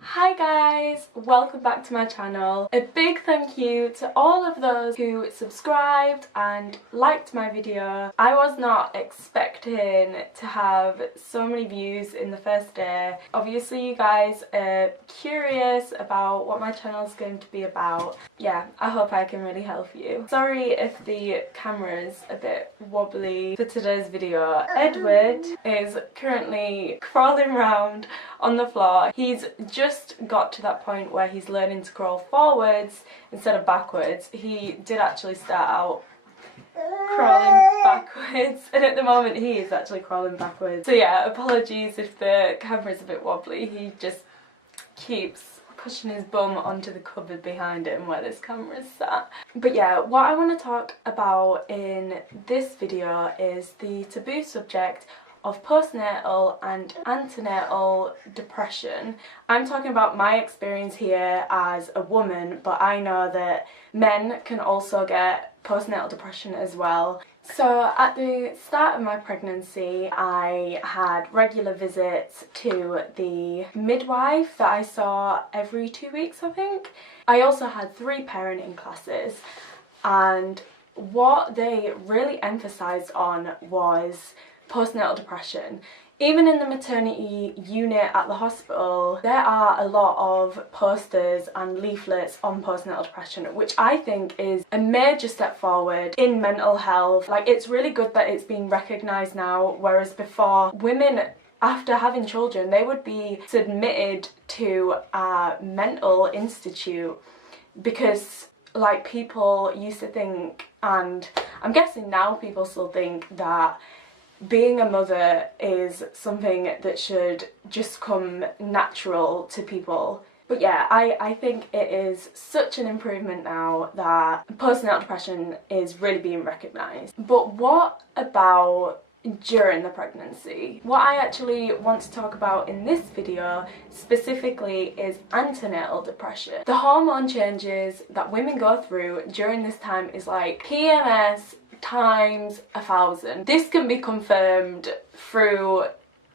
Hi guys, welcome back to my channel. A big thank you to all of those who subscribed and liked my video. I was not expecting to have so many views in the first day. Obviously you guys are curious about what my channel is going to be about. Yeah, I hope I can really help you. Sorry if the camera is a bit wobbly for today's video. Edward is currently crawling around on the floor. He's just got to that point where he's learning to crawl forwards instead of backwards. He did actually start out crawling backwards, and at the moment he is actually crawling backwards. So yeah, apologies if the camera's a bit wobbly. He just keeps pushing his bum onto the cupboard behind him where this camera is sat. But yeah, what I want to talk about in this video is the taboo subject of postnatal and antenatal depression. I'm talking about my experience here as a woman, but I know that men can also get postnatal depression as well. So at the start of my pregnancy, I had regular visits to the midwife that I saw every 2 weeks, I think. I also had 3 parenting classes, and what they really emphasised on was postnatal depression. Even in the maternity unit at the hospital, there are a lot of posters and leaflets on postnatal depression, which I think is a major step forward in mental health. Like, it's really good that it's being recognised now, whereas before, women after having children, they would be submitted to a mental institute because, like, people used to think, and I'm guessing now people still think, that being a mother is something that should just come natural to people. But yeah, I think it is such an improvement now that postnatal depression is really being recognised. But what about during the pregnancy? What I actually want to talk about in this video specifically is antenatal depression. The hormone changes that women go through during this time is like PMS times 1,000. This can be confirmed through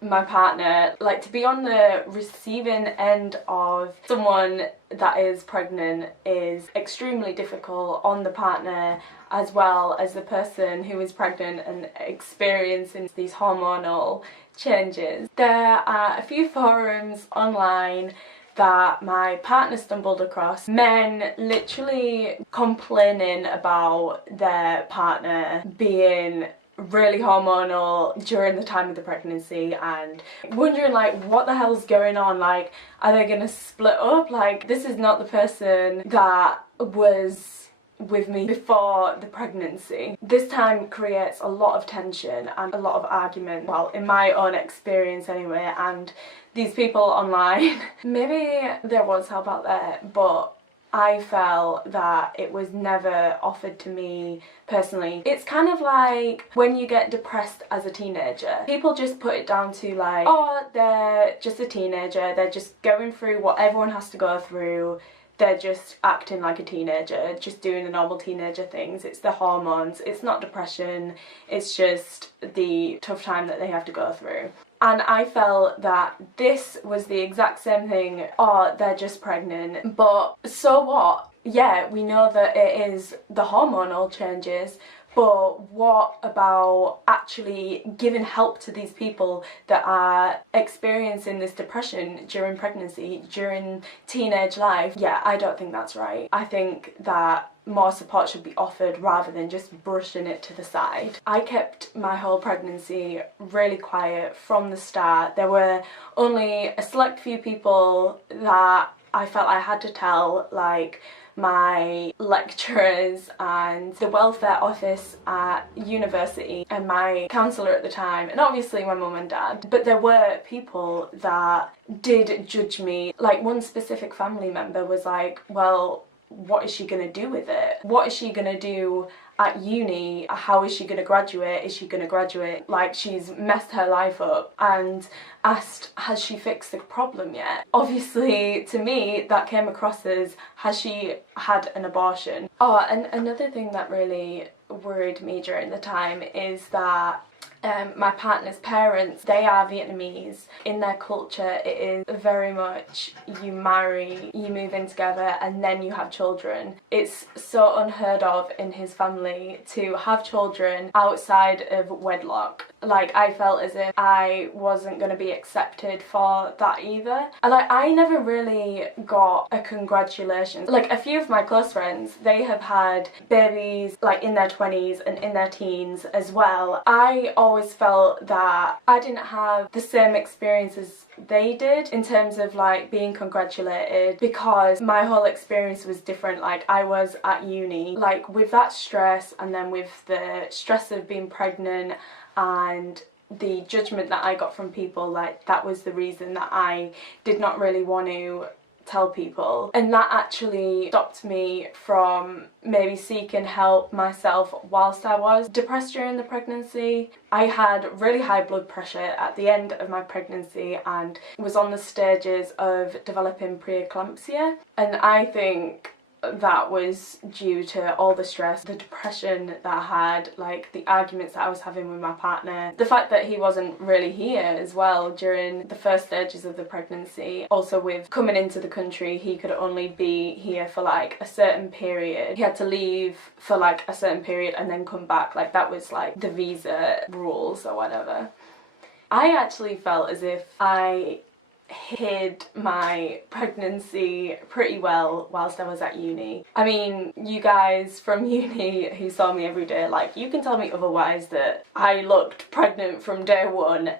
my partner. Like, to be on the receiving end of someone that is pregnant is extremely difficult on the partner as well as the person who is pregnant and experiencing these hormonal changes. There are a few forums online that my partner stumbled across, men literally complaining about their partner being really hormonal during the time of the pregnancy and wondering, like, what the hell's going on? Like, are they gonna split up? Like, this is not the person that was with me before the pregnancy. This time creates a lot of tension and a lot of argument, well, in my own experience anyway, and these people online. Maybe there was help out there, but I felt that it was never offered to me personally. It's kind of like when you get depressed as a teenager. People just put it down to, like, oh, they're just a teenager, they're just going through what everyone has to go through, they're just acting like a teenager, just doing the normal teenager things. It's the hormones, it's not depression, it's just the tough time that they have to go through. And I felt that this was the exact same thing. Oh, they're just pregnant, but so what? Yeah, we know that it is the hormonal changes, but what about actually giving help to these people that are experiencing this depression during pregnancy, during teenage life? Yeah, I don't think that's right. I think that more support should be offered rather than just brushing it to the side. I kept my whole pregnancy really quiet from the start. There were only a select few people that I felt I had to tell, like my lecturers and the welfare office at university and my counsellor at the time, and obviously my mum and dad. But there were people that did judge me. Like, one specific family member was like, well, what is she gonna do with it? What is she gonna do at uni? How is she gonna graduate? Is she gonna graduate? Like, she's messed her life up. And asked, has she fixed the problem yet? Obviously, to me, that came across as, has she had an abortion? Oh, and another thing that really worried me during the time is that My partner's parents, they are Vietnamese. In their culture, it is very much you marry, you move in together, and then you have children. It's so unheard of in his family to have children outside of wedlock. Like, I felt as if I wasn't going to be accepted for that either. And like, I never really got a congratulations. Like, a few of my close friends, they have had babies like in their 20s and in their teens as well. I always felt that I didn't have the same experience as they did in terms of like being congratulated, because my whole experience was different. Like, I was at uni, like with that stress, and then with the stress of being pregnant and the judgment that I got from people, like that was the reason that I did not really want to tell people, and that actually stopped me from maybe seeking help myself whilst I was depressed during the pregnancy. I had really high blood pressure at the end of my pregnancy and was on the stages of developing preeclampsia, and I think that was due to all the stress, the depression that I had, like the arguments that I was having with my partner, the fact that he wasn't really here as well during the first stages of the pregnancy. Also, with coming into the country, he could only be here for like a certain period. He had to leave for like a certain period and then come back. Like, that was like the visa rules or whatever. I actually felt as if I hid my pregnancy pretty well whilst I was at uni. I mean, you guys from uni who saw me every day, like, you can tell me otherwise that I looked pregnant from day one,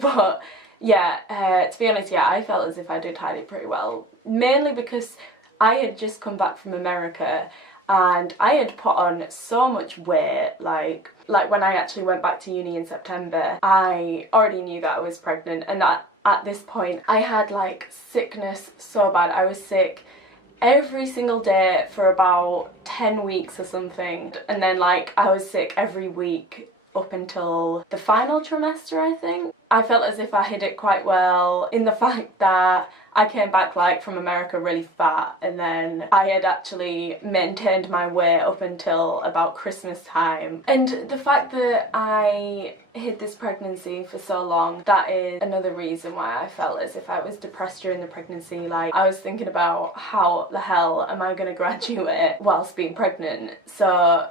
but yeah, to be honest, yeah, I felt as if I did hide it pretty well, mainly because I had just come back from America and I had put on so much weight. Like when I actually went back to uni in September, I already knew that I was pregnant, and that at this point I had like sickness so bad. I was sick every single day for about 10 weeks or something, and then like I was sick every week up until the final trimester, I think. I felt as if I hid it quite well in the fact that I came back like from America really fat, and then I had actually maintained my weight up until about Christmas time. And the fact that I hid this pregnancy for so long, that is another reason why I felt as if I was depressed during the pregnancy. Like, I was thinking about how the hell am I going to graduate whilst being pregnant. So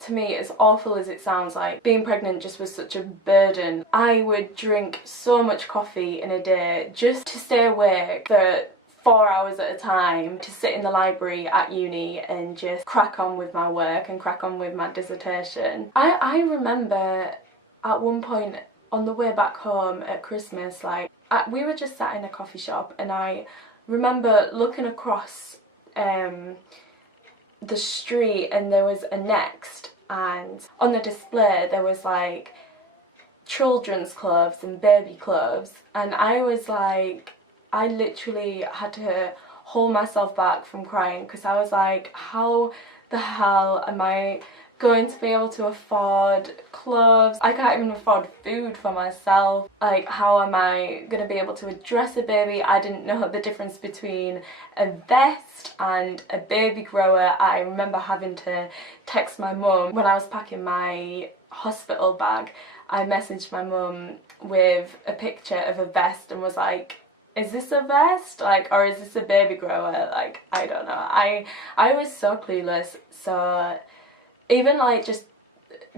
to me, as awful as it sounds, like being pregnant just was such a burden. I would drink so much coffee in a day just to stay awake for 4 hours at a time, to sit in the library at uni and just crack on with my work and crack on with my dissertation. I remember at one point on the way back home at Christmas, like we were just sat in a coffee shop, and I remember looking across the street, and there was a Next, and on the display there was like children's clothes and baby clothes, and I was like, I literally had to hold myself back from crying, because I was like, how the hell am I going to be able to afford clothes? I can't even afford food for myself. Like, how am I going to be able to dress a baby? I didn't know the difference between a vest and a baby grower. I remember having to text my mum when I was packing my hospital bag. I messaged my mum with a picture of a vest and was like, is this a vest? Like, or is this a baby grower? Like, I don't know. I was so clueless. So even like just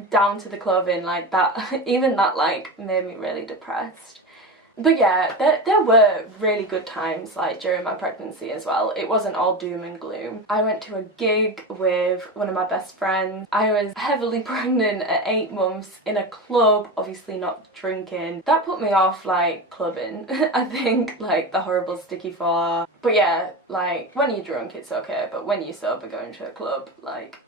down to the clothing, like that, even that like made me really depressed. But yeah, there were really good times like during my pregnancy as well. It wasn't all doom and gloom. I went to a gig with one of my best friends. I was heavily pregnant at 8 months in a club, obviously not drinking. That put me off like clubbing. I think like the horrible sticky floor. But yeah, like when you're drunk it's okay, but when you're sober going to a club, like,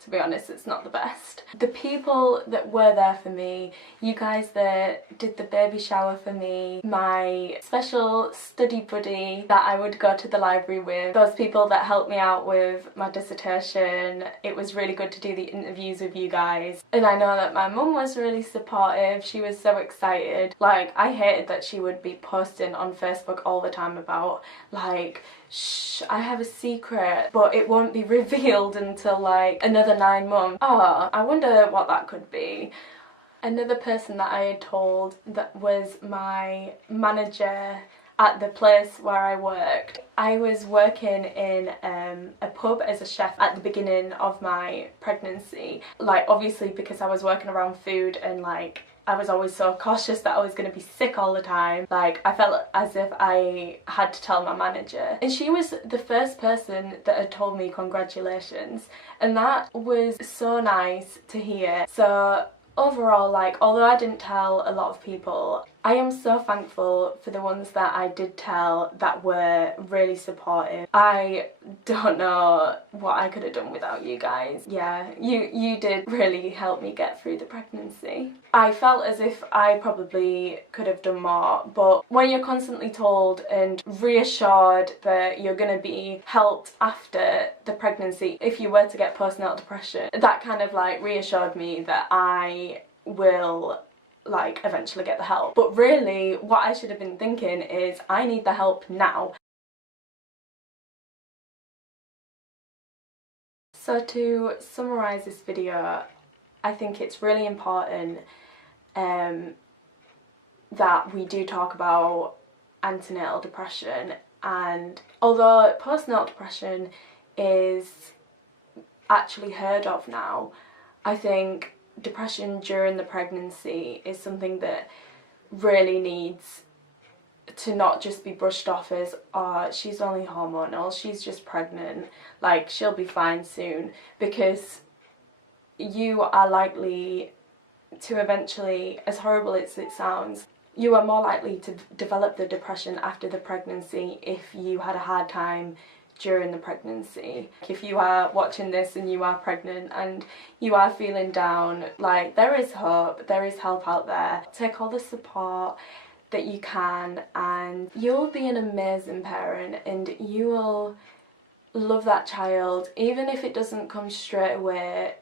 to be honest, it's not the best. The people that were there for me, you guys that did the baby shower for me, my special study buddy that I would go to the library with, those people that helped me out with my dissertation. It was really good to do the interviews with you guys. And I know that my mum was really supportive. She was so excited. Like, I hated that she would be posting on Facebook all the time about like, shh, I have a secret, but it won't be revealed until like another 9 months. Oh, I wonder what that could be. Another person that I had told that was my manager at the place where I worked. I was working in a pub as a chef at the beginning of my pregnancy. Like, obviously because I was working around food and like I was always so cautious that I was going to be sick all the time. Like, I felt as if I had to tell my manager. And she was the first person that had told me congratulations. And that was so nice to hear. So overall, like, although I didn't tell a lot of people, I am so thankful for the ones that I did tell that were really supportive. I don't know what I could have done without you guys. Yeah, you did really help me get through the pregnancy. I felt as if I probably could have done more, but when you're constantly told and reassured that you're going to be helped after the pregnancy if you were to get postnatal depression, that kind of like reassured me that I will like eventually get the help. But really what I should have been thinking is I need the help now. So to summarise this video, I think it's really important that we do talk about antenatal depression, and although postnatal depression is actually heard of now, I think depression during the pregnancy is something that really needs to not just be brushed off as, oh, she's only hormonal, she's just pregnant, like she'll be fine soon, because you are likely to eventually, as horrible as it sounds, you are more likely to develop the depression after the pregnancy if you had a hard time during the pregnancy. If you are watching this and you are pregnant and you are feeling down, like, there is hope, there is help out there. Take all the support that you can and you'll be an amazing parent and you will love that child. Even if it doesn't come straight away,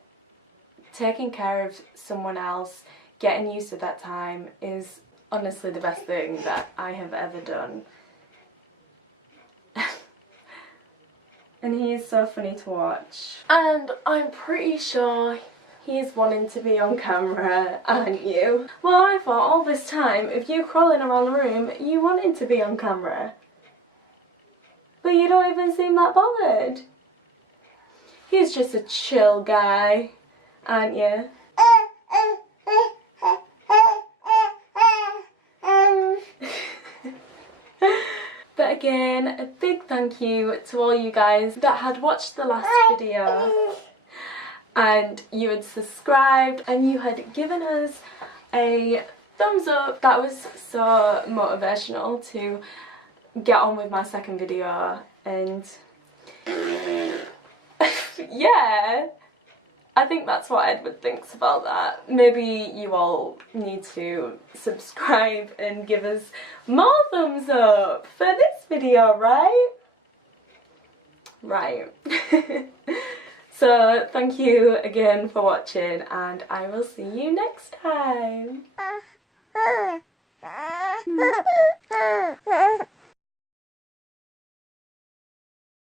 taking care of someone else, getting used to that time is honestly the best thing that I have ever done. And he is so funny to watch. And I'm pretty sure he's wanting to be on camera, aren't you? Well, I thought all this time, if you crawling around the room, you wanted to be on camera. But you don't even seem that bothered. He's just a chill guy, aren't you? But again, a big thank you to all you guys that had watched the last video and you had subscribed and you had given us a thumbs up. That was so motivational to get on with my second video, and yeah, I think that's what Edward thinks about that. Maybe you all need to subscribe and give us more thumbs up for this video, right? Right. So thank you again for watching and I will see you next time.